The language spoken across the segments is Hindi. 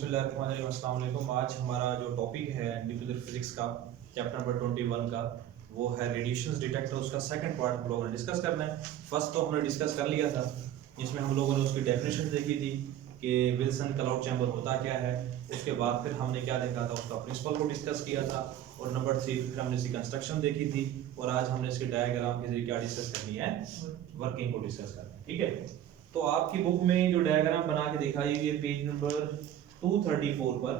बिस्मिल्लाहिर्रहमानिर्रहीम, अस्सलाम वालेकुम। आज हमारा जो टॉपिक है न्यूक्लियर फिजिक्स का चैप्टर नंबर 21 का वो है रेडिएशंस डिटेक्टर। उसका सेकंड पार्ट हम लोगों ने डिस्कस करना है। फर्स्ट तो हमने डिस्कस कर लिया था जिसमें हम लोगों ने उसकी डेफिनेशन देखी थी कि विल्सन क्लाउड चैम्बर होता क्या है। उसके बाद फिर हमने क्या देखा था, उसका प्रिंसिपल को डिस्कस किया था। और नंबर 3 फिर हमने इसकी कंस्ट्रक्शन देखी थी। और आज हमने इसके डायग्राम के जरिए क्या डिस्कस करनी है, वर्किंग को डिस्कस करना है। ठीक है, तो आपकी बुक में जो डायग्राम बना के दिखाई हुई है पेज नंबर 234 पर,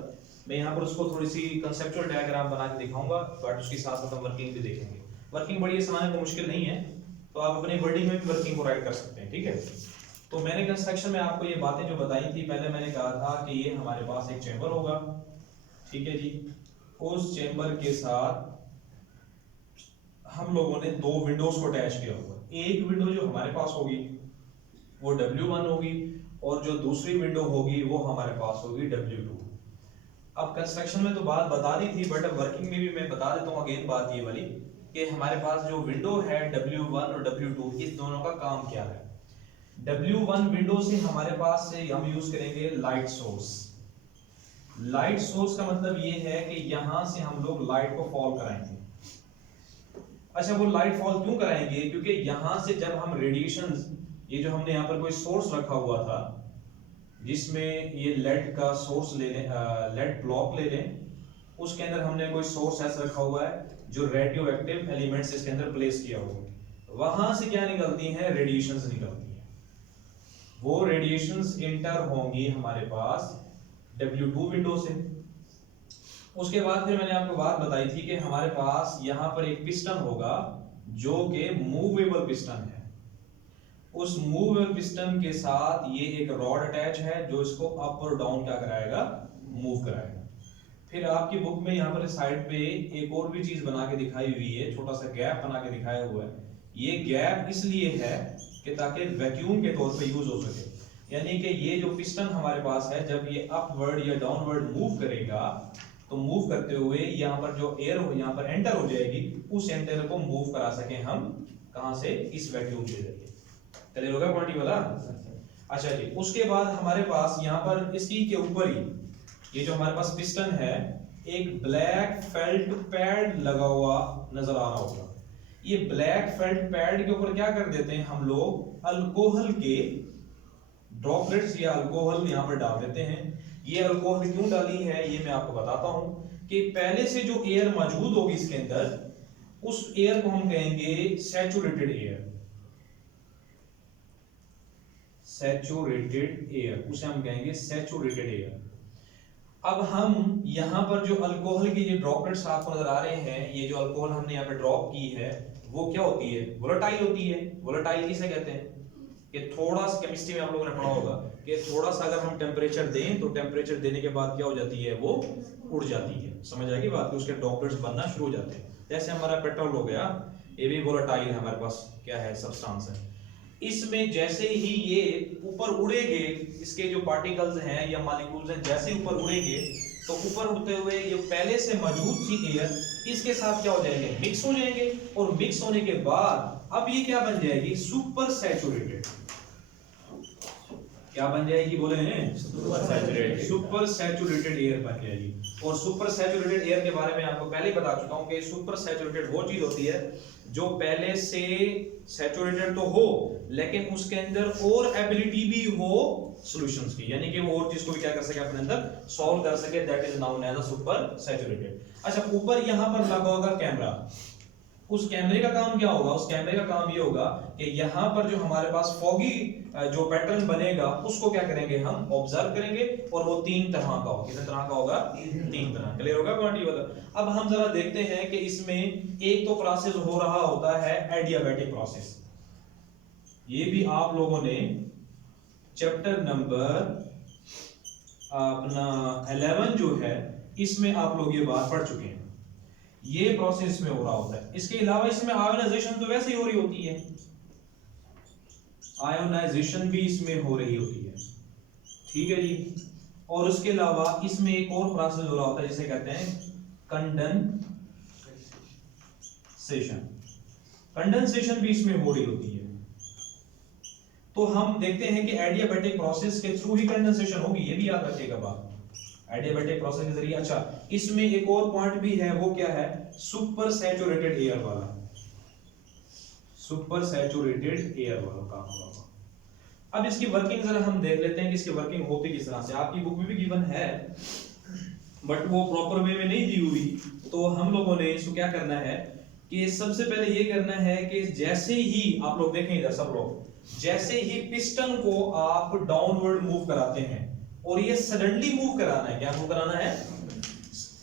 मैं यहाँ पर उसको थोड़ी सी कंसेप्चुअल डायग्राम बना के दिखाऊंगा, बट उसके साथ साथ हम वर्किंग भी देखेंगे। वर्किंग बड़ी आसान है, तो मुश्किल नहीं है, तो आप अपने वर्डिंग में भी वर्किंग को राइट कर सकते हैं। ठीक है, तो मैंने कंस्ट्रक्शन में आपको ये बातें जो बताई थी, पहले मैंने कहा था कि ये हमारे पास एक चैम्बर होगा। ठीक है जी, उस चैम्बर के साथ हम लोगों ने दो विंडोज को अटैच किया हुआ। एक विंडो जो हमारे पास होगी वो W1 होगी, और जो दूसरी विंडो होगी वो हमारे पास होगी W2। अब कंस्ट्रक्शन में तो बात बता दी थी, बट अब वर्किंग में भी मैं बता देता हूँ अगेन बात ये वाली कि हमारे पास जो विंडो है W1 और W2, इस दोनों का काम क्या है। W1 विंडो से हमारे पास से हम यूज करेंगे लाइट सोर्स। लाइट सोर्स का मतलब ये है कि यहां से हम लोग लाइट को फॉल कराएंगे। अच्छा, वो लाइट फॉल क्यों कराएंगे? क्योंकि यहां से जब हम रेडिएशन, ये जो हमने यहाँ पर कोई सोर्स रखा हुआ था जिसमें ये लेड का सोर्स ले लें, लेड ब्लॉक ले लें, उसके अंदर हमने कोई सोर्स ऐसा रखा हुआ है जो रेडियो एक्टिव एलिमेंट्स इसके अंदर प्लेस किया हुआ है। वहां से क्या निकलती हैं? रेडिएशंस निकलती हैं। वो रेडिएशंस इंटर होंगी हमारे पास W2 विंडो से। उसके बाद फिर मैंने आपको बात बताई थी कि हमारे पास यहाँ पर एक पिस्टन होगा जो कि मूवेबल पिस्टन है। उस मूवेबल पिस्टन के साथ ये एक रॉड अटैच है जो इसको अप और डाउन क्या कराएगा, मूव कराएगा। फिर आपकी बुक में यहाँ पर साइड पे एक और भी चीज बना के दिखाई हुई है, छोटा सा गैप बना के दिखाया हुआ है। ये गैप इसलिए है कि ताकि वैक्यूम के तौर पे यूज हो सके। यानी कि ये जो पिस्टन हमारे पास है, जब ये अपवर्ड या डाउनवर्ड मूव करेगा तो मूव करते हुए यहाँ पर जो एयर यहाँ पर एंटर हो जाएगी, उस एंटर को मूव करा सके हम कहां से, इस वैक्यूम के जरिए। क्लियर होगा पॉइंट वाला? अच्छा जी, उसके बाद हमारे पास यहाँ पर इसी के ऊपर ही ये जो हमारे पास पिस्टन है, एक ब्लैक फेल्ट पैड लगा हुआ नजर आ रहा होगा। ये ब्लैक फेल्ट पैड के ऊपर क्या कर देते हैं हम लोग, अल्कोहल के ड्रॉपलेट्स या अल्कोहल यहाँ पर डाल देते हैं। ये अल्कोहल क्यों डाली है ये मैं आपको बताता हूं कि पहले से जो एयर मौजूद होगी इसके अंदर, उस एयर को हम कहेंगे सैचुरेटेड एयर। सैचुरेटेड एयर, उसे हम कहेंगे सैचुरेटेड एयर। अब हम यहाँ पर जो अल्कोहल की ये ड्रॉपलेट्स आपको नजर आ रहे हैं, ये जो अल्कोहल हमने यहाँ पे ड्रॉप की है वो क्या होती है, वोलेटाइल होती है। वोलेटाइल किसे कहते हैं कि थोड़ा सा केमिस्ट्री में आप लोगों ने पढ़ा होगा कि थोड़ा सा अगर हम टेम्परेचर दें तो टेम्परेचर देने के बाद क्या हो जाती है, वो उड़ जाती है। समझ आएगी बात, उसके ड्रॉपलेट्स बनना शुरू हो जाते हैं। जैसे हमारा पेट्रोल हो गया, ये भी वोलेटाइल है, हमारे पास क्या है, सब्सटेंस है। इसमें जैसे ही ये ऊपर उड़ेंगे, इसके जो पार्टिकल्स हैं या मॉलिक्यूल्स हैं, जैसे ऊपर उड़ेंगे तो ऊपर उड़ते हुए ये पहले से मौजूद थी एयर, इसके साथ क्या हो जाएंगे, मिक्स हो जाएंगे। और मिक्स होने के बाद अब ये क्या बन जाएगी, सुपर सैचुरेटेड। क्या बन जाएगी, बोले हैं, सुपर सैचुरेटेड एयर बन जाएगी। और सुपर सैचुरेटेड एयर के बारे में आपको पहले ही बता चुका हूं कि सुपर सैचुरेटेड वो चीज होती है जो पहले से सैचुरेटेड तो हो लेकिन उसके अंदर और एबिलिटी भी हो सॉल्यूशंस की, यानी कि वो और चीज को भी क्या कर सके, अपने अंदर सॉल्व कर सके। That is known as a super saturated. अच्छा, ऊपर यहां पर लगा होगा कैमरा। उस कैमरे का काम क्या होगा, उस कैमरे का काम ये होगा कि यहाँ पर जो हमारे पास फॉगी जो पैटर्न बनेगा उसको क्या करेंगे, हम ऑब्जर्व करेंगे। और वो 3 तरह का होगा। कितने तरह का होगा, 3 तरह। क्लियर होगा पॉइंट ये वाला? अब हम जरा देखते हैं कि इसमें एक तो प्रोसेस हो रहा होता है एडियाबैटिक प्रोसेस। ये भी आप लोगों ने चैप्टर नंबर अपना 11 जो है इसमें आप लोग ये बात पढ़ चुके हैं। ये प्रोसेस में हो रहा होता है। इसके अलावा इसमें आयोनाइजेशन तो वैसे ही हो रही होती है, आयोनाइजेशन भी इसमें हो रही होती है। ठीक है जी। और उसके अलावा इसमें एक और प्रोसेस हो रहा होता है जिसे कहते हैं कंडेंसेशन। कंडेंसेशन भी इसमें हो रही होती है। तो हम देखते हैं कि एडियाबैटिक प्रोसेस के थ्रू ही कंडेंसेशन होगी, ये भी याद रखिएगा बात। एडियाबैटिक प्रोसेस के जरिए। अच्छा, इसमें एक और पॉइंट भी है, वो क्या है, सुपर सैचुरेटेड एयर वाला, सुपर सैचुरेटेड एयर वाला काम होगा। अब इसकी वर्किंग जरा हम देख लेते हैं कि इसकी वर्किंग होती किस तरह से। आपकी बुक में भी गिवन है बट वो प्रॉपर वे में नहीं दी हुई, तो हम लोगों ने इसको क्या करना है कि सबसे पहले ये करना है कि जैसे ही आप लोग देखें इधर सब लोग, जैसे ही पिस्टन को आप डाउनवर्ड मूव कराते हैं, और ये सडनली मूव कराना है, क्या मूव कराना है,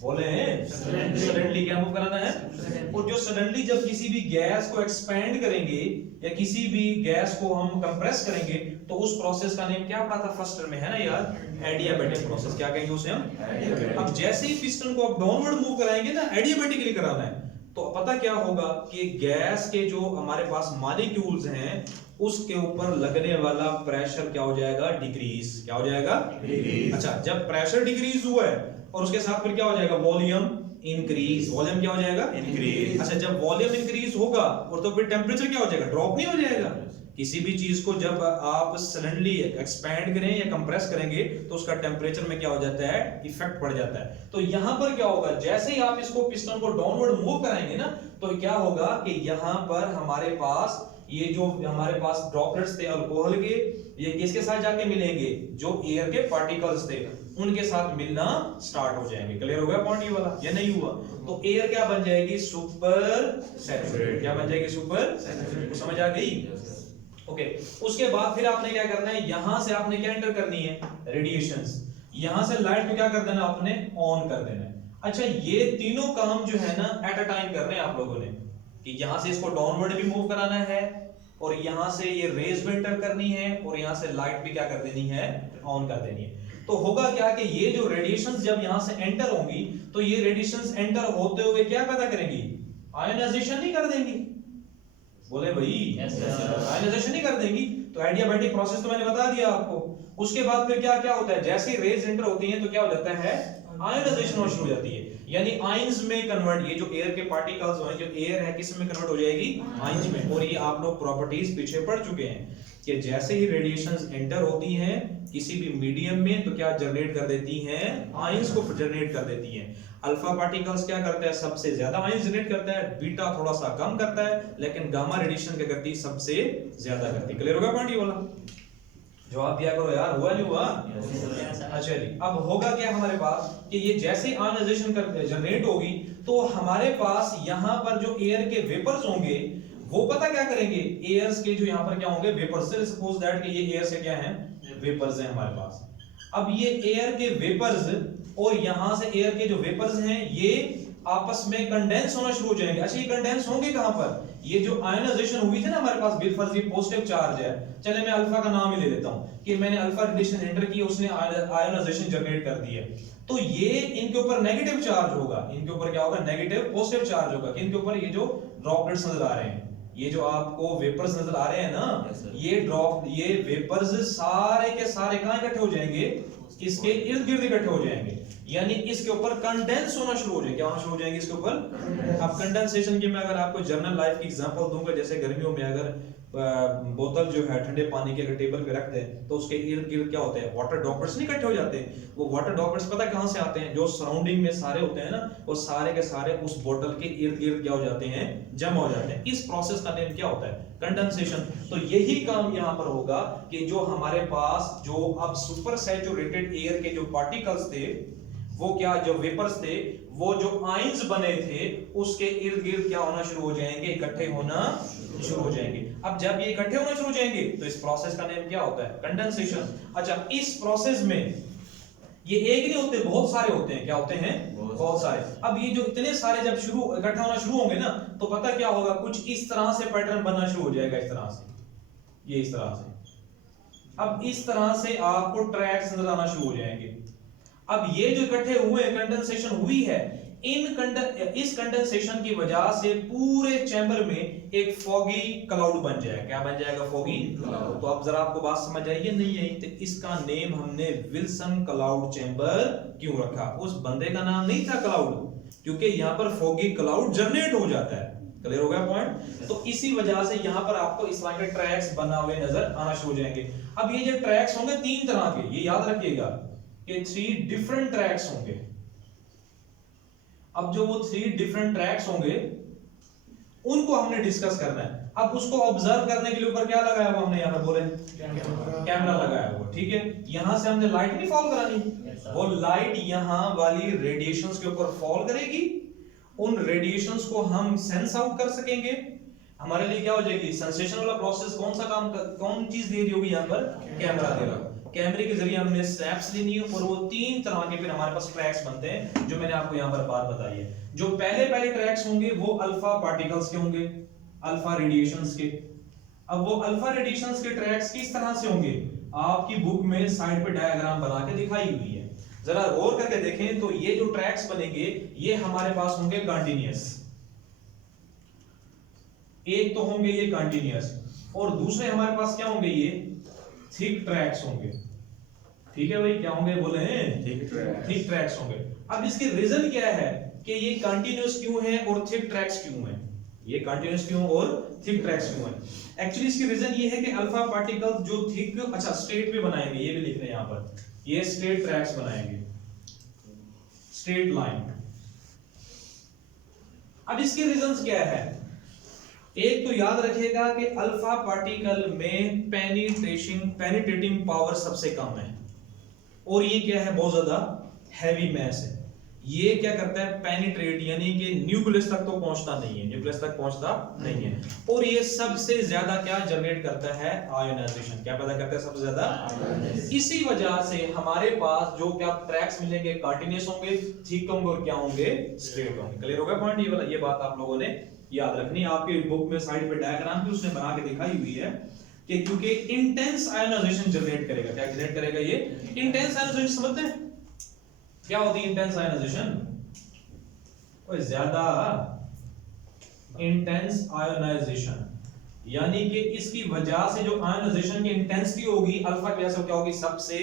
बोले हैं सडनली क्या मूव कराना है। और जो सडनली जब किसी भी गैस को एक्सपेंड करेंगे या किसी भी गैस को हम कंप्रेस करेंगे, तो उस प्रोसेस का नेम क्या पढ़ा था फर्स्ट में, है ना यार, एडियाबैटिक प्रोसेस। क्या कहेंगे उसे हम। अब जैसे ही पिस्टन को आप डाउनवर्ड मूव कराएंगे ना, एडियाबैटिकली कराना है, तो पता क्या होगा कि गैस के जो हमारे पास मॉलिक्यूल्स हैं उसके ऊपर लगने वाला प्रेशर क्या हो जाएगा, डिक्रीज। क्या हो जाएगा, डिक्रीज। अच्छा, जब प्रेशर डिक्रीज हुआ है और उसके साथ फिर क्या हो जाएगा, वॉल्यूम इंक्रीज। वॉल्यूम क्या हो जाएगा, इंक्रीज। अच्छा, जब वॉल्यूम इंक्रीज होगा और तो फिर टेंपरेचर क्या हो जाएगा, ड्रॉप नहीं हो जाएगा। किसी भी चीज को जब आप सडनली एक्सपैंड करें या कंप्रेस करेंगे तो उसका टेंपरेचर में क्या हो जाता है, इफेक्ट पड़ जाता है। तो यहां पर क्या होगा, जैसे ही आप इसको पिस्टन को डाउनवर्ड मूव कराएंगे ना, तो क्या होगा कि यहां पर हमारे पास ये जो हमारे पास ड्रॉपलेट्स थे अल्कोहल के, ये किसके साथ जाके मिलेंगे, जो एयर के पार्टिकल्स थे उनके साथ मिलना स्टार्ट हो जाएंगे। क्लियर हो गया पॉइंट ये वाला, या नहीं हुआ? तो एयर क्या बन जाएगी, सुपर सैचुरेटेड। क्या बन जाएगी, सुपर सैचुरेटेड। समझ आ गई? ओके, उसके बाद फिर आपने क्या करना है, यहां से आपने क्या एंटर करनी है, रेडिएशंस। यहां से लाइट को क्या कर देना, आपने ऑन कर देना है। अच्छा, ये तीनों काम जो है ना एट अ टाइम करने हैं आप लोगों ने, कि यहां से इसको डाउनवर्ड भी मूव कराना है और यहां से ये रेज भी एंटर करनी है और यहां से लाइट भी क्या कर देनी है, ऑन कर देनी है। तो होगा क्या कि ये जो रेडिएशंस जब यहां से एंटर होंगी, तो ये रेडिएशंस एंटर होते हुए क्या पैदा करेंगी, आयोनाइजेशन नहीं कर देंगी। बोले भाई, आयोनाइजेशन नहीं कर देंगी। तो एडियाबैटिक प्रोसेस तो मैंने बता दिया आपको। उसके बाद फिर क्या क्या होता है, जैसे ही रेज एंटर होती हैं तो क्या हो जाता है, आयोनाइजेशन होना शुरू हो जाती है, यानी आयंस में कन्वर्ट। ये जो एयर के पार्टिकल्स हैं, जो एयर है, किस में कन्वर्ट हो जाएगी, आयंस में। और ये आप लोग प्रॉपर्टीज पीछे पढ़ चुके हैं कि जैसे ही रेडिएशंस एंटर होती हैं किसी भी मीडियम में, तो क्या जनरेट कर देती हैं, आयंस को जनरेट कर देती हैं। अल्फा पार्टिकल्स क्या करता है, सबसे ज्यादा आयंस जनरेट करता है, बीटा थोड़ा सा कम करता है, लेकिन गामा रेडिएशन क्या करती है, सबसे ज्यादा करती है। क्लियर होगा पॉइंट ये वाला? जवाब दिया करो यार, हुआ नहीं हुआ? अच्छा जी, अब होगा क्या हमारे पास कि ये जैसे आयोनाइजेशन जनरेट होगी, तो हमारे पास यहाँ पर जो एयर के वेपर्स होंगे वो पता क्या करेंगे, एयर्स के जो यहाँ पर क्या होंगे, वेपर्स। से सपोज दैट कि ये एयर से क्या है, वेपर्स है हमारे पास। अब ये एयर के वेपर्स और यहां से एयर के जो वेपर्स हैं ये आपस में कंडेंस होना शुरू हो जाएंगे। अच्छा, ये कंडेंस होंगे कहां पर, ये जो आयोनाइजेशन हुई थी ना हमारे पास, बिलफर्ज ये पॉजिटिव चार्ज है, चले मैं अल्फा का नाम ही ले लेता हूं कि मैंने अल्फा रेडिएशन एंटर की, उसने आयोनाइजेशन जनरेट कर दी है, तो ये इनके ऊपर नेगेटिव चार्ज होगा। इनके ऊपर क्या होगा, नेगेटिव पॉजिटिव चार्ज होगा। इनके ऊपर ये जो ड्रॉपलेट्स नजर आ रहे हैं, ये जो आपको वेपर्स नजर आ रहे हैं ना, ये वेपर्स सारे के सारे कहां इकट्ठे हो जाएंगे, इसके इर्द गिर्द इकट्ठे हो जाएंगे, यानी इसके ऊपर कंडेंस होना शुरू हो जाएंगे। क्या होना शुरू हो जाएंगे इसके ऊपर? अब कंडेंसेशन की मैं अगर आपको जनरल लाइफ की एग्जांपल दूंगा, जैसे गर्मियों में अगर बोतल जो है ठंडे पानी के अगर टेबल पे रखते हैं तो उसके इर्द गिर्द क्या होते हैं, वाटर ड्रॉपलेट्स नहीं इकट्ठे हो जाते हैं। वो वाटर ड्रॉपलेट्स पता कहां से आते हैं, जो सराउंडिंग में सारे होते हैं ना, वो सारे के सारे उस बोतल के इर्द गिर्द क्या हो जाते हैं, जमा हो जाते हैं। इस प्रोसेस का नेम क्या होता है, कंडेंसेशन। तो यही काम यहां पर होगा कि जो हमारे पास जो अब सुपर सैचुरेटेड एयर के जो पार्टिकल्स थे, वो क्या, जो वेपर्स थे, वो जो आयंस बने थे उसके इर्द गिर्द क्या होना शुरू हो जाएंगे, इकट्ठे होना शुरू हो जाएंगे। अब जब ये इकट्ठे होना शुरू हो जाएंगे तो इस प्रोसेस का नेम क्या होता है, कंडेंसेशन। अच्छा, इस प्रोसेस में ये एक नहीं होते, बहुत सारे होते हैं। क्या होते हैं, बहुत सारे। अब ये जो इतने सारे जब शुरू इकट्ठा होना शुरू होंगे ना, तो पता क्या होगा, कुछ इस तरह से पैटर्न बनना शुरू हो जाएगा, इस तरह से, ये इस तरह से। अब इस तरह से आपको ट्रैक्स नजर आना शुरू हो जाएंगे। अब ये जो इकट्ठे हुए, कंडेंसेशन हुई है, इस कंडेंसेशन की वजह से पूरे चैम्बर में एक फॉगी क्लाउड बन जाएगा। क्या बन जाएगा, फॉगी क्लाउड। तो अब जरा आपको बात समझ आई है नहीं आई? तो इसका नेम हमने विल्सन क्लाउड चैम्बर क्यों रखा? उस बंदे का नाम नहीं था क्लाउड, क्योंकि यहाँ पर फॉगी क्लाउड जनरेट हो जाता है। क्लियर हो गया पॉइंट? तो इसी वजह से यहाँ पर आपको इस तरह के ट्रैक्स बना हुए नजर आना शुरू हो जाएंगे। अब ये जो ट्रैक्स होंगे तीन तरह के, ये याद रखिएगा, कि 3 डिफरेंट ट्रैक्स होंगे। अब जो वो 3 डिफरेंट ट्रैक्स होंगे उनको हमने डिस्कस करना है। अब उसको ऑब्जर्व करने के लिए ऊपर क्या लगाया हुआ हमने यहाँ पे बोले, कैमरा लगाया हुआ, ठीक है। यहां से हमने लाइट नहीं फॉल करानी, वो लाइट यहाँ वाली रेडिएशंस के ऊपर फॉल करेगी, उन रेडिएशंस को हम सेंस आउट कर सकेंगे। हमारे लिए क्या हो जाएगी, सेंसेशन वाला प्रोसेस कौन सा काम कौन चीज दे रही होगी यहाँ पर, कैमरा दे रहा। कैमरे के जरिए हमने स्नैप्स लेनी है और वो 3 तरह के फिर हमारे पास ट्रैक्स बनते हैं, जो मैंने आपको यहाँ पर बात बताई है। जो पहले ट्रैक्स होंगे वो अल्फा पार्टिकल्स के होंगे, अल्फा रेडिएशंस के। अब वो अल्फा रेडिएशंस के ट्रैक्स किस तरह से होंगे, आपकी बुक में साइड पे डायग्राम बना के दिखाई हुई है, जरा गौर करके देखें। तो ये जो ट्रैक्स बनेंगे ये हमारे पास होंगे कंटीन्यूअस, एक तो होंगे ये कंटीन्यूअस और दूसरे हमारे पास क्या होंगे, ये थिक ट्रैक्स होंगे। ठीक है भाई, क्या होंगे बोले हैं, थिक ट्रैक्स होंगे। अब इसके रीजन क्या है कि ये कंटीन्यूअस क्यों है और थिक ट्रैक्स क्यों है, ये कंटीन्यूअस क्यों और थिक ट्रैक्स क्यों है। एक्चुअली इसकी रीजन ये है कि अल्फा पार्टिकल जो थिक, अच्छा स्ट्रेट पे बनाएंगे, ये भी लिखना है यहाँ पर, ये स्ट्रेट ट्रैक्स बनाएंगे, स्ट्रेट लाइन। अब इसके रीजंस क्या है, एक तो याद रखिएगा कि अल्फा पार्टिकल में पेनिट्रेटिंग पावर सबसे कम है और ये क्या है, बहुत ज्यादा हैवी मैस है। ये क्या करता है, पेनिट्रेट यानी कि न्यूक्लियस तक तो पहुंचता नहीं है, न्यूक्लियस तक पहुंचता नहीं है। और ये सबसे ज्यादा क्या जनरेट करता है, आयोनाइजेशन। क्या पैदा करता है सबसे ज्यादा। इसी वजह से हमारे पास जो क्या ट्रैक्स मिलेंगे, कंटीन्यूअस होंगे, थिक होंगे और क्या होंगे, स्ट्रेट होंगे। क्लियर हो गया पॉइंट, ये वाला, ये बात आप लोगों ने याद रखनी। आपके बुक में साइड पे डायग्राम भी उसने बना के दिखाई हुई है कि क्योंकि इंटेंस आयोनाइजेशन जनरेट करेगा। क्या जनरेट करेगा, ये इंटेंस आयोनाइजेशन। समझते हैं क्या होती है इंटेंस आयोनाइजेशन, कोई ज्यादा इंटेंस आयोनाइजेशन, यानी कि इसकी वजह से जो आयोनाइजेशन की इंटेंसिटी होगी अल्फा की वजह से क्या होगी, सबसे,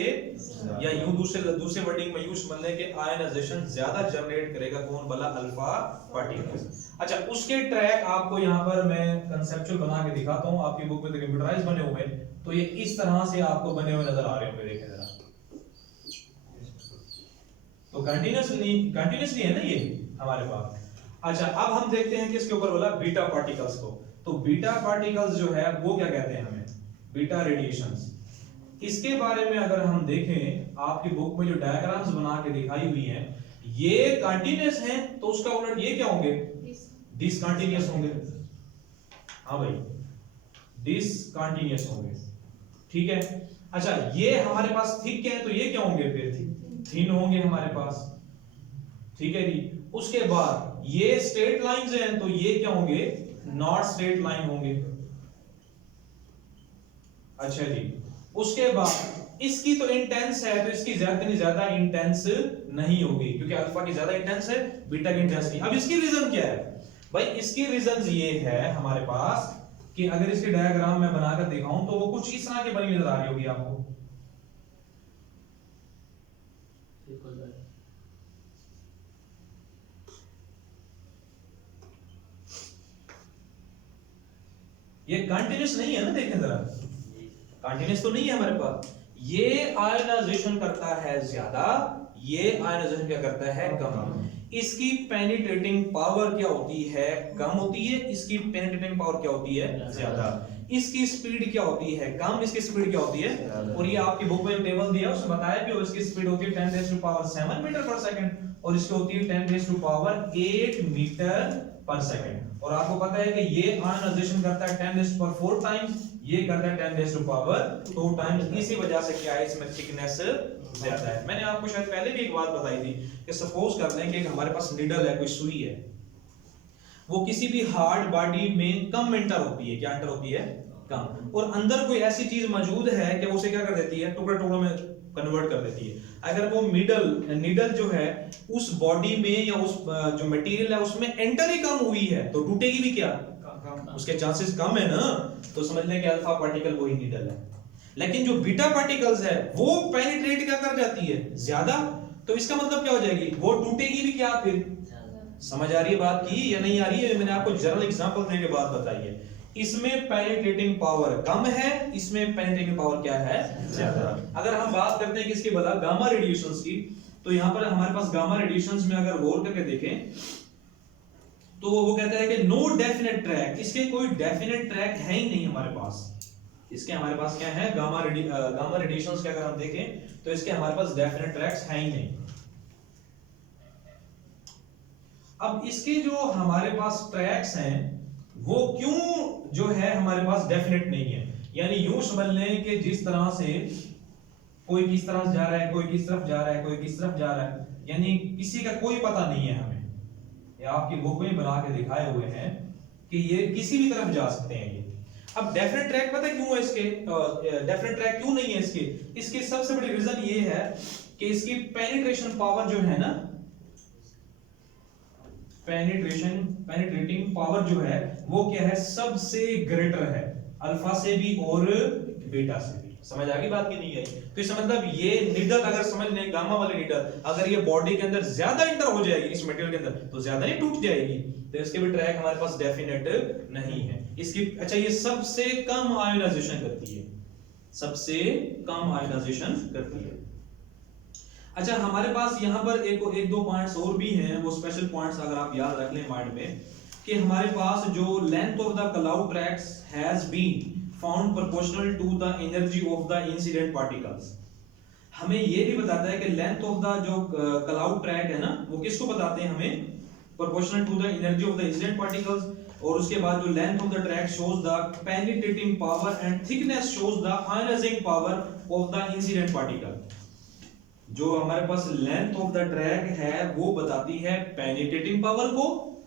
या यूं दूसरे वर्डिंग में यूं समझ लें कि आयोनाइजेशन ज्यादा जनरेट करेगा कौन वाला, अल्फा पार्टिकल। अच्छा, उसके ट्रैक आपको यहां पर मैं कंसेप्चुअल बना के दिखाता हूं। आपकी बुक में तो कंप्यूटराइज बने हुए, तो ये इस तरह से आपको बने हुए नजर आ रहे होंगे, देखें जरा। तो कंटीन्यूअसली है ना ये हमारे पास। अच्छा, अब हम देखते हैं कि इसके ऊपर बोला बीटा पार्टिकल्स को। तो बीटा पार्टिकल्स जो है वो क्या कहते हैं हमें, बीटा रेडिएशंस। इसके बारे में अगर हम देखें, आपकी बुक में जो डायग्राम्स बना के दिखाई हुई हैं, ये कंटीन्यूअस हैं, तो उसका उलट ये क्या होंगे, डिसकंटीन्यूअस होंगे। हाँ भाई, डिसकंटीन्यूअस होंगे, ठीक है। अच्छा, ये हमारे पास थिक है, तो ये क्या होंगे, फिर थिन होंगे हमारे पास, ठीक है जी। उसके बाद ये स्ट्रेट लाइंस हैं, तो ये क्या होंगे, नॉट स्ट्रेट लाइन होंगे। अच्छा जी, उसके बाद इसकी तो इंटेंस है, तो इसकी ज्यादा इंटेंस नहीं होगी, क्योंकि अल्फा की ज्यादा इंटेंस है, बीटा की इंटेंस नहीं। अब इसकी रीजन क्या है भाई, इसकी रीजन ये है हमारे पास कि अगर इसके डायग्राम में बनाकर दिखाऊं तो वो कुछ इस तरह की बनी नजर आ रही होगी आपको। ये कंटीन्यूअस नहीं है ना, देखें जरा, कंटीन्यूअस तो नहीं है हमारे पास। ये आयोनाइजेशन करता है ज्यादा, ये आयोनाइजेशन क्या करता है, कम। इसकी पेनिट्रेटिंग पावर क्या होती है, कम होती है। इसकी पेनिट्रेटिंग पावर क्या होती है, ज्यादा। इसकी स्पीड क्या होती है, कम। इसकी स्पीड क्या होती है, और ये आपकी बुक में टेबल दिया है, उसमें बताया भी, इसकी स्पीड होती है 10⁻⁷ मीटर पर सेकंड और इसकी होती है 10⁸ मीटर पर सेकंड। और आपको पता है कि ये आयोनाइजेशन करता है 10⁴ टाइम्स, ये करता है 10⁻² टाइम्स। इसी वजह से क्या है, इसमें थिकनेस ज्यादा है। मैंने आपको शायद पहले भी एक बात बताई थी कि सपोज कर लें कि हमारे पास नीडल है, कोई सुई है, वो किसी भी हार्ड बॉडी में कम एंटर होती है। क्या एंटर होती है, कम। और अंदर कोई ऐसी चीज मौजूद है कि उसे क्या कर देती है, टुकड़े टुकड़ों में कन्वर्ट कर देती है। अगर वो नीडल जो है उस बॉडी में या उस जो मटेरियल है उसमें एंटर ही कम हुई है, तो टूटेगी भी क्या, उसके चांसेस कम है ना। तो समझ लें कि अल्फा पार्टिकल वही नीडल है। लेकिन जो बीटा पार्टिकल्स है वो पेनिट्रेट क्या कर जाती है, ज्यादा। तो इसका मतलब क्या हो जाएगी, वो टूटेगी भी क्या, फिर। समझ आ रही है बात की या नहीं आ रही है, मैंने आपको जनरल एग्जांपल देके बात बताई है। इसमें पेनिट्रेटिंग पावर कम है, इसमें पेनिट्रेटिंग पावर क्या है, ज्यादा। अगर हम बात करते हैं किसकी भला, गामा रेडिएशंस की, तो यहां पर हमारे पास गामा रेडिएशंस में अगर गौर करके देखें तो वो कहता है कि नो डेफिनेट ट्रैक, इसके कोई डेफिनेट ट्रैक है ही नहीं हमारे पास। इसके हमारे पास क्या है, गामा रेडिएशंस के अगर हम देखें तो इसके हमारे पास डेफिनेट ट्रैक्स है ही नहीं। अब इसके जो हमारे पास ट्रैक्स हैं वो क्यों जो है हमारे पास डेफिनेट नहीं है, यानी यूं समझ लें कि जिस तरह से कोई किस तरफ जा रहा है, कोई किस तरफ जा रहा है, कोई किस तरफ जा रहा है, यानी किसी का कोई पता नहीं है हमें। ये आपकी बुक में बना के दिखाए हुए हैं कि ये किसी भी तरफ जा सकते हैं ये। अब डेफिनेट ट्रैक पता क्यों है इसके, डेफिनेट ट्रैक क्यों नहीं है इसके, इसकी सबसे बड़ी रीजन ये है कि इसकी पेनिट्रेशन पावर जो है ना, पेनिट्रेटिंग पावर जो है वो क्या है, सबसे ग्रेटर है, अल्फा से भी और बीटा से भी। समझ आ गई बात की नहीं आई? तो इसका मतलब ये नीडल अगर समझ लें, गामा वाली नीडल अगर ये बॉडी के अंदर ज्यादा इंटर हो जाएगी इस मटेरियल के अंदर तो ज्यादा नहीं टूट जाएगी, तो इसके भी ट्रैक हमारे पास डेफिनेट नहीं है इसकी। अच्छा, ये सबसे कम आयोनाइजेशन करती है, सबसे कम आयोनाइजेशन करती है। अच्छा, हमारे पास यहाँ पर एक दो पॉइंट्स और भी हैं, वो स्पेशल पॉइंट्स अगर आप याद रख लें माइंड में, कि हमारे पास जो length of the cloud tracks has been found proportional to the energy of the incident particles. हमें ये भी बताता है कि लेंथ ऑफ द जो क्लाउड ट्रैक है ना, वो किसको बताते हैं हमें, proportional to the energy of the incident particles. और उसके बाद जो length of the track shows the penetrating power and thickness shows the ionizing power of the incident particle. जो हमारे पास लेंथ ऑफ द ट्रैक है वो बताती है पेनिट्रेटिंग पावर को,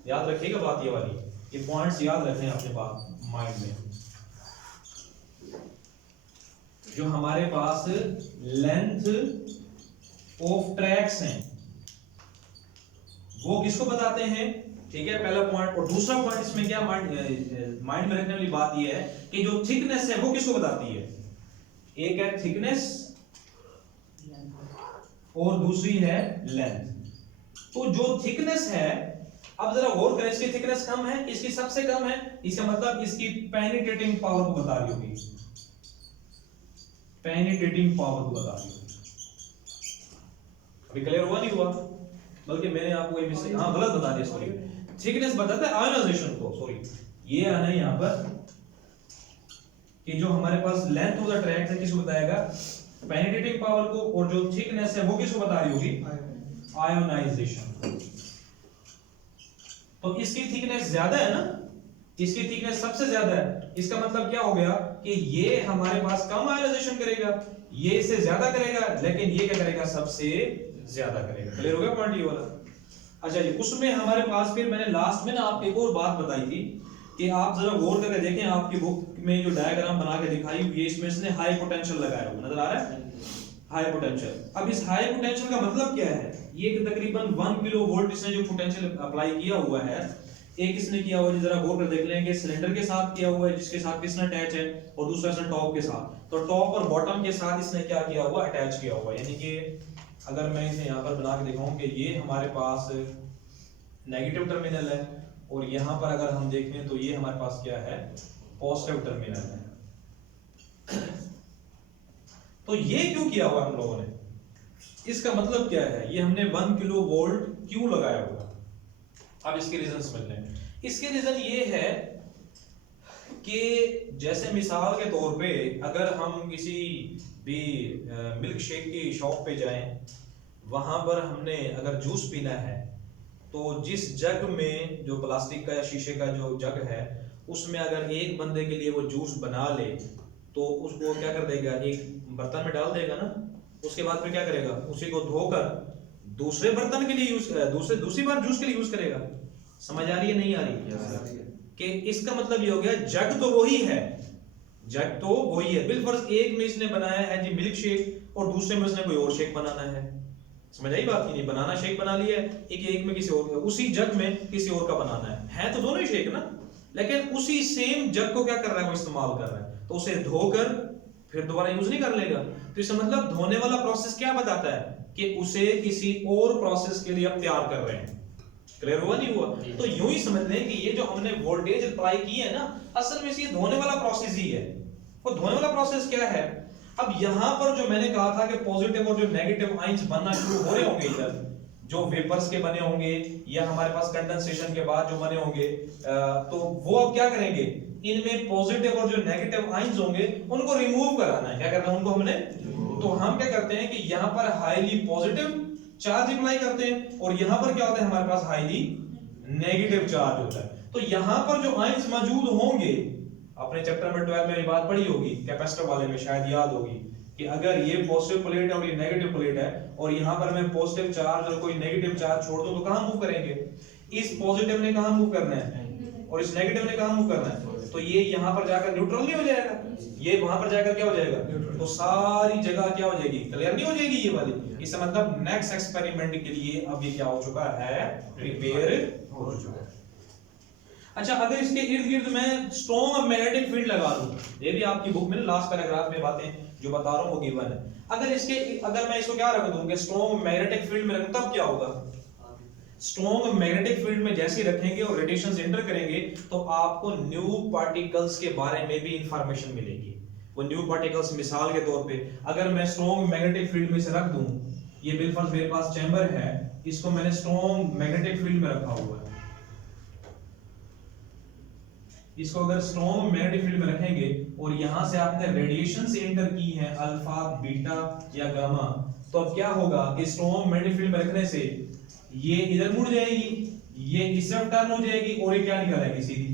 याद रखिएगा बात ये वाली, ये पॉइंट्स याद रखने अपने पास माइंड में। जो हमारे पास लेंथ ऑफ ट्रैक्स हैं वो किसको बताते हैं, ठीक है, पहला पॉइंट। और दूसरा पॉइंट इसमें क्या माइंड में रखने वाली बात ये है कि जो थिकनेस है वो किसको बताती है, एक है थिकनेस और दूसरी है लेंथ। तो जो थिकनेस है, अब जरा गौर करें, इसकी थिकनेस कम है, इसकी सबसे कम है, इसका मतलब इसकी पेनिट्रेटिंग पावर को बता रही होगी, पेनिट्रेटिंग पावर को बता रही होगी। अभी क्लियर हुआ नहीं हुआ, बल्कि मैंने आपको ये मिस्टेक, हाँ गलत बता दिया, सॉरी। थिकनेस बताता है आयोनाइजेशन को, सॉरी ये आना है यहां पर कि जो हमारे पास लेंथ ऑफ द ट्रैक है किसको बताएगा, पेनिट्रेटिंग पावर को, और जो थिकनेस है वो किसको बता रही होगी, आयोनाइजेशन। तो इसकी थिकनेस ज्यादा है ना, इसकी थिकनेस सबसे ज्यादा है, इसका मतलब क्या हो गया कि ये हमारे पास कम आयोनाइजेशन करेगा, ये इससे ज्यादा करेगा, लेकिन ये क्या करेगा, सबसे ज्यादा करेगा। क्लियर हो गया पॉइंट ये वाला? अच्छा जी, उसमें हमारे पास फिर मैंने लास्ट में ना आपको एक और बात बताई थी कि आप जरा गौर करके देखें, आपकी बुक में जो डायग्राम बना के दिखाई हुई है इसमें इसने हाई पोटेंशियल लगाया हुआ नजर आ रहा है, हाई पोटेंशियल। अब इस हाई पोटेंशियल का मतलब क्या है, ये तकरीबन 1 किलो वोल्ट इसने जो पोटेंशियल अप्लाई किया हुआ है, एक इसने किया हुआ है, जरा गौर कर देख लेंगे, सिलेंडर के साथ किया हुआ है जिसके साथ किसने अटैच है, और दूसरा इसने टॉप के साथ, तो टॉप और बॉटम के साथ इसने क्या किया हुआ, अटैच किया हुआ है। यानी कि अगर मैं इसे यहाँ पर बना के दिखाऊं कि ये हमारे पास नेगेटिव टर्मिनल है, और यहाँ पर अगर हम देखें तो ये हमारे पास क्या है, पॉजिटिव टर्मिनल है। तो ये क्यों किया हुआ हम लोगों ने, इसका मतलब क्या है, ये हमने 1 किलो वोल्ट क्यों लगाया हुआ। अब इसके रीजन समझ लें। इसके रीजन ये है कि जैसे मिसाल के तौर पे अगर हम किसी भी मिल्क शेक की शॉप पे जाएं, वहां पर हमने अगर जूस पीना है तो जिस जग में, जो प्लास्टिक का या शीशे का जो जग है, उसमें अगर एक बंदे के लिए वो जूस बना ले तो उसको क्या कर देगा, एक बर्तन में डाल देगा ना, उसके बाद फिर क्या करेगा, उसी को धोकर दूसरे बर्तन के लिए यूज, दूसरी बार जूस के लिए यूज करेगा। समझ आ रही है नहीं आ रही कि इसका मतलब ये हो गया, जग तो वही है, जग तो वही है, बिलफर्ज एक में इसने बनाया है जी मिल्क शेक और दूसरे में इसने कोई और शेक बनाना है। समझ आई बात की नहीं, बनाना शेक बना लिया है, एक में किसी और, उसी जग में किसी और का बनाना है तो दोनों ही शेक ना, लेकिन उसी सेम जग को क्या कर रहा है, वो इस्तेमाल कर रहा है, तो उसे धोकर फिर दोबारा यूज नहीं कर लेगा। तो इसका मतलब धोने वाला प्रोसेस क्या बताता है कि उसे किसी और प्रोसेस के लिए आप तैयार कर रहे हैं। क्लियर हुआ नहीं हुआ? तो यूं ही समझ लें कि ये जो हमने वोल्टेज अप्लाई की है ना, असल में ये धोने वाला प्रोसेस ही है। वो धोने वाला प्रोसेस क्या है? अब यहां पर जो मैंने कहा था कि पॉजिटिव और जो नेगेटिव आयंस बनना शुरू हो रहे होंगे इधर, जो वेपर्स के बने होंगे या हमारे पास कंडेंसेशन के बाद जो बने होंगे, तो वो अब क्या करेंगे, इनमें पॉजिटिव और जो नेगेटिव आयंस होंगे उनको रिमूव कराना है। क्या करना है उनको हमने? तो हम क्या करते हैं कि यहां पर हाईली पॉजिटिव चार्ज अप्लाई करते हैं और यहां पर क्या होता है, हमारे पास हाईली नेगेटिव चार्ज होता है। तो यहां पर जो आयंस मौजूद होंगे, अपने चैप्टर में 12 में ये बात पढ़ी होगी, कैपेसिटर वाले में शायद याद होगी, कि अगर ये पॉजिटिव प्लेट है और ये नेगेटिव प्लेट है और यहां पर मैं पॉजिटिव चार्ज और कोई नेगेटिव चार्ज छोड़ दूं तो कहां मूव करेंगे? इस पॉजिटिव ने कहां मूव करना है और इस नेगेटिव ने कहां मूव करना है? तो ये यहां पर जाकर न्यूट्रल नहीं हो जाएगा, ये वहां पर जाकर क्या हो जाएगा? तो सारी जगह क्या हो जाएगी? क्लियर नहीं हो जाएगी ये वाली। इसका मतलब नेक्स्ट एक्सपेरिमेंट के लिए अब ये क्या हो चुका है? प्रिपेयर हो चुका है। अच्छा, अगर इसके इर्द गिर्द मैं स्ट्रॉन्ग मैग्नेटिक फील्ड लगा दूं, ये भी आपकी बुक में लास्ट पैराग्राफ में बातें जो बता रहा हूं वो गिवन है। अगर मैं इसको क्या रख दूं कि स्ट्रॉन्ग मैग्नेटिक फील्ड में रखूं, तब क्या होगा? स्ट्रॉन्ग मैग्नेटिक फील्ड में जैसे ही रखेंगे और रेडिएशंस एंटर करेंगे तो आपको न्यू पार्टिकल्स के बारे में भी इंफॉर्मेशन मिलेगी। वो न्यू पार्टिकल्स मिसाल के तौर पे अगर मैं स्ट्रॉन्ग मैग्नेटिक फील्ड में से रख दूं, ये बिल्कुल मेरे पास चैम्बर है, इसको मैंने स्ट्रॉन्ग मैग्नेटिक फील्ड में रखा हुआ है, इसको अगर स्ट्रॉन्ग मैग्नेटिक फील्ड में रखेंगे और यहां से आपने रेडिएशंस एंटर की है अल्फा, बीटा या गामा, तो अब क्या होगा कि स्ट्रॉन्ग मैग्नेटिक फील्ड में रखने से ये इधर मुड़ जाएगी, ये इस तरफ टर्न हो जाएगी और ये क्या निकल आएगी सीधी।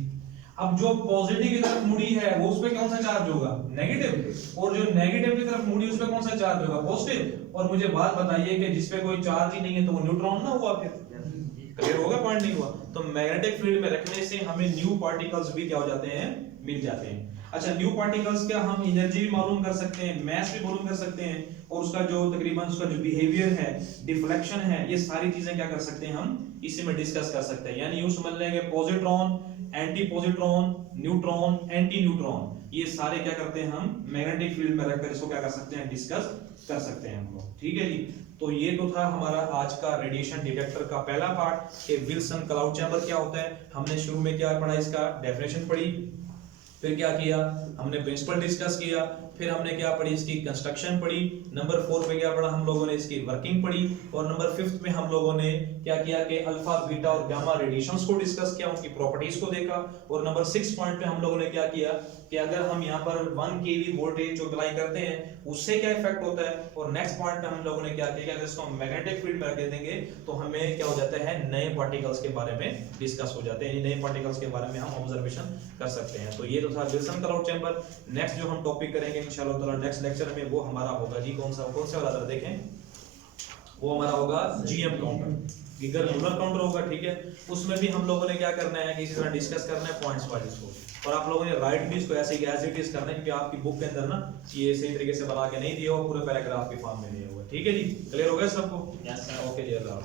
अब जो पॉजिटिव की तरफ मुड़ी है वो उस पे कौन सा चार्ज होगा? नेगेटिव। और जो नेगेटिव की तरफ मुड़ी उस पे कौन सा चार्ज होगा? पॉजिटिव। और मुझे बात बताइए कि जिस पे कोई चार्ज ही नहीं है तो वो न्यूट्रॉन ना हुआ? फिर क्लियर होगा? पॉइंट नहीं हुआ? तो मैग्नेटिक फील्ड में रखने से हमें न्यू पार्टिकल्स भी क्या हो जाते हैं? मिल जाते हैं। अच्छा, न्यू पार्टिकल्स क्या हम एनर्जी भी मालूम कर सकते हैं, मैस भी मालूम कर सकते हैं, और उसका जो तकरीबन उसका जो बिहेवियर है, डिफ्लेक्शन है, ये सारी चीजें क्या कर सकते हैं हम इसी में डिस्कस कर सकते हैं। यानी यूं समझ लेंगे positron, anti positron, neutron, anti neutron, ये सारे क्या करते हैं हम मैग्नेटिक फील्ड में रखकर इसको क्या कर सकते हैं? डिस्कस कर सकते हैं हम लोग। ठीक है जी। तो ये तो था हमारा आज का रेडिएशन डिटेक्टर का पहला पार्ट कि विल्सन क्लाउड चैम्बर क्या होता है। हमने शुरू में क्या पढ़ा? इसका डेफिनेशन पढ़ी, फिर क्या किया हमने? प्रिंसिपल डिस्कस किया, फिर हमने क्या पढ़ी? इसकी कंस्ट्रक्शन पढ़ी। नंबर 4 पे क्या पढ़ा हम लोगों ने? इसकी वर्किंग पढ़ी। और नंबर 5 में हम लोगों ने क्या किया कि अल्फा, बीटा और गामा रेडिएशंस को डिस्कस किया, उनकी प्रॉपर्टीज को देखा। और नंबर 6 पॉइंट पे हम लोगों ने क्या किया कि अगर हम यहाँ पर 1 kV वोल्टेज जो अप्लाई करते हैं उससे क्या इफेक्ट होता है। और नेक्स्ट पॉइंट पे हम लोगों ने क्या किया कि अगर इसको मैग्नेटिक फील्ड में रख देंगे तो हमें क्या हो जाता है? नए पार्टिकल्स के बारे में डिस्कस हो जाते हैं, नए पार्टिकल्स के बारे में हम ऑब्जर्वेशन कर सकते हैं। तो ये तो था विल्सन क्लाउड चैम्बर। नेक्स्ट जो हम टॉपिक करेंगे इंशाल्लाह ताला नेक्स्ट लेक्चर में, वो हमारा होगा जी कौन से वाला जरा देखें, वो हमारा होगा GM counter, Geiger Euler counter होगा। ठीक है, उसमें भी हम लोगों ने क्या करना है कि इसी तरह डिस्कस करना है पॉइंट्स वाइज को, और आप लोगों ने राइट भी इसको ऐसे एज इट इज करना है, क्योंकि आपकी बुक के अंदर ना ये सही तरीके से बना के नहीं दिया हुआ, पूरे पैराग्राफ के फॉर्म में दिया हुआ। ठीक है जी, क्लियर हो गया सबको? Yes sir. ओके जी, अल्लाह।